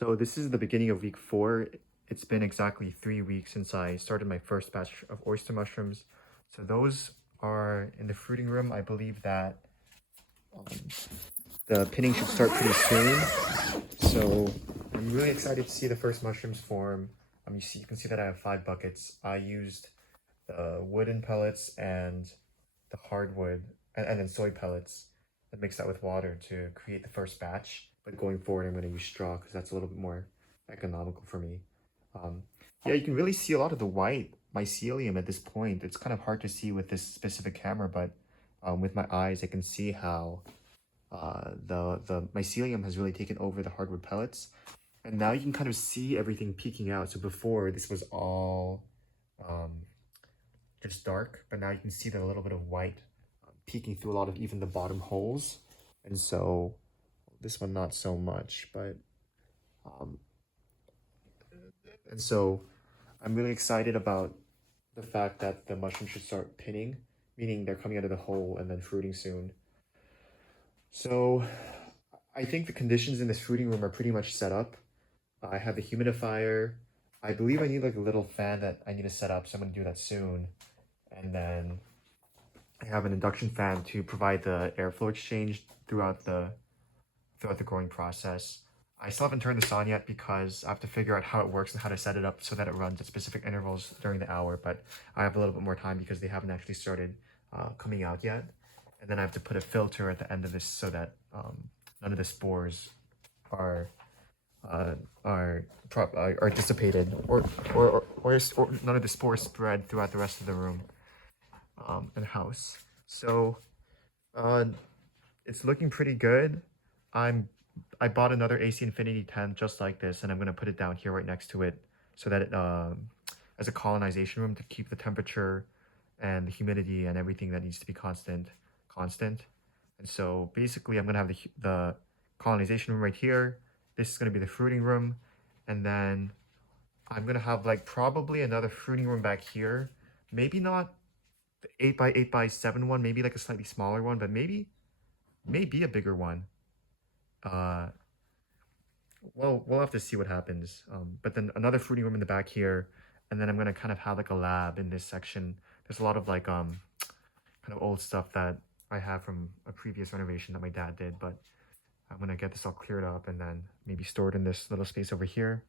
So this is the beginning of week 4. It's been exactly 3 weeks since I started my first batch of oyster mushrooms. So those are in the fruiting room. I believe that um, the pinning should start pretty soon. So I'm really excited to see the first mushrooms form. You can see that I have 5 buckets. I used the wooden pellets and the hardwood, and then soy pellets, and mix that with water to create the first batch. But going forward, I'm going to use straw because that's a little bit more economical for me. Um, yeah, you can really see a lot of the white mycelium at this point. It's kind of hard to see with this specific camera, but with my eyes, I can see how the mycelium has really taken over the hardwood pellets. And now you can kind of see everything peeking out. So before, this was all um, just dark, but now you can see that a little bit of white peeking through a lot of even the bottom holes. And so this one not so much, but um, and so I'm really excited about the fact that the mushroom should start pinning, meaning they're coming out of the hole and then fruiting soon. So I think the conditions in this fruiting room are pretty much set up. I have a humidifier. I believe I need like a little fan that I need to set up, so I'm gonna do that soon. And then I have an induction fan to provide the airflow exchange throughout the growing process. I still haven't turned this on yet because I have to figure out how it works and how to set it up so that it runs at specific intervals during the hour, but I have a little bit more time because they haven't actually started coming out yet. And then I have to put a filter at the end of this so that none of the spores are are dissipated or none of the spores spread throughout the rest of the room and house. So uh, it's looking pretty good. I'm I bought another AC Infinity 10 just like this, and I'm gonna put it down here right next to it so that it as a colonization room to keep the temperature and the humidity and everything that needs to be constant. And so basically, I'm gonna have the colonization room right here. This is gonna be the fruiting room, and then I'm gonna have like probably another fruiting room back here. Maybe not the 8 by 8 by 7 one, maybe like a slightly smaller one, but maybe a bigger one. Uh, well, we'll have to see what happens. But then another fruiting room in the back here, and then I'm gonna kind of have like a lab in this section. There's a lot of like kind of old stuff that I have from a previous renovation that my dad did, but I'm gonna get this all cleared up and then maybe stored in this little space over here.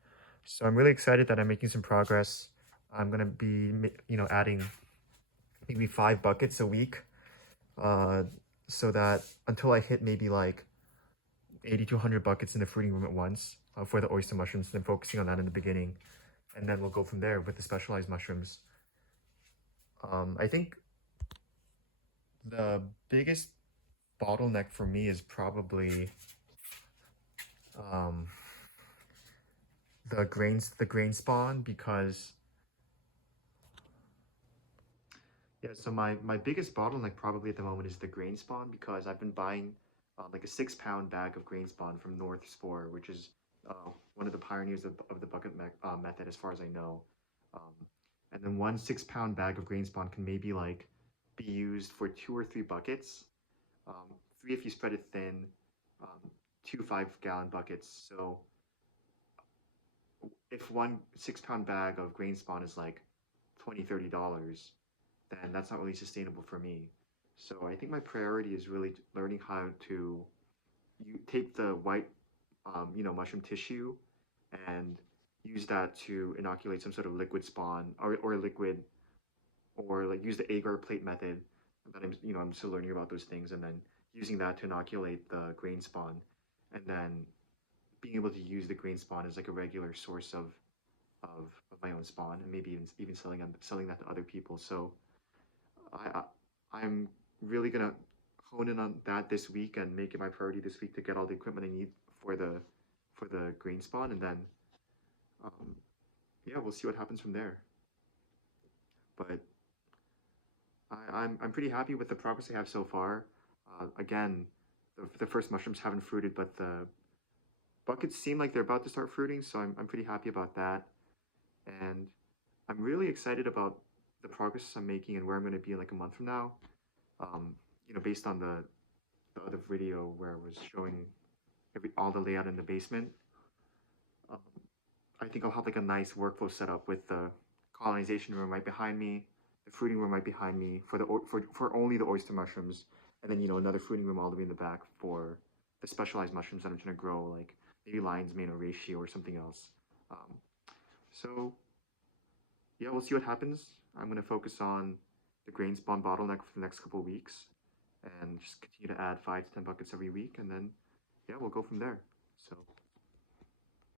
So I'm really excited that I'm making some progress. I'm gonna be, adding maybe 5 buckets a week, uh, so that until I hit maybe like 80 to 100 buckets in the fruiting room at once for the oyster mushrooms, then focusing on that in the beginning, and then we'll go from there with the specialized mushrooms. I think the biggest bottleneck for me is probably um, the grain spawn because yeah. So my biggest bottleneck probably at the moment is the grain spawn because I've been buying like a 6 pound bag of grain spawn from North Spore, which is one of the pioneers of the method as far as I know. Um, and then one 6 pound bag of grain spawn can maybe like be used for 2 or 3 buckets. Um, Three if you spread it thin, um, two 5 gallon buckets. So if one 6 pound bag of grain spawn is like $20-$30, then that's not really sustainable for me. So I think my priority is really learning how to take the white, mushroom tissue and use that to inoculate some sort of liquid spawn or liquid or like use the agar plate method that I'm still learning about those things and then using that to inoculate the grain spawn and then being able to use the grain spawn as like a regular source of my own spawn and maybe even selling that to other people. So I I'm really gonna hone in on that this week and make it my priority this week to get all the equipment I need for the grain spawn, and then um, yeah, we'll see what happens from there. But I'm pretty happy with the progress I have so far. Again, the first mushrooms haven't fruited, but the buckets seem like they're about to start fruiting, so I'm pretty happy about that. And I'm really excited about the progress I'm making and where I'm going to be in like a month from now. Based on the other video where I was showing all the layout in the basement. I think I'll have like a nice workflow set up with the colonization room right behind me, the fruiting room right behind me for for only the oyster mushrooms, and then another fruiting room all the way in the back for the specialized mushrooms that I'm trying to grow, like maybe lion's mane or reishi or something else. Um, so yeah, we'll see what happens. I'm gonna focus on the grain spawn bottleneck for the next couple of weeks, and just continue to add 5 to 10 buckets every week, and then yeah, we'll go from there. So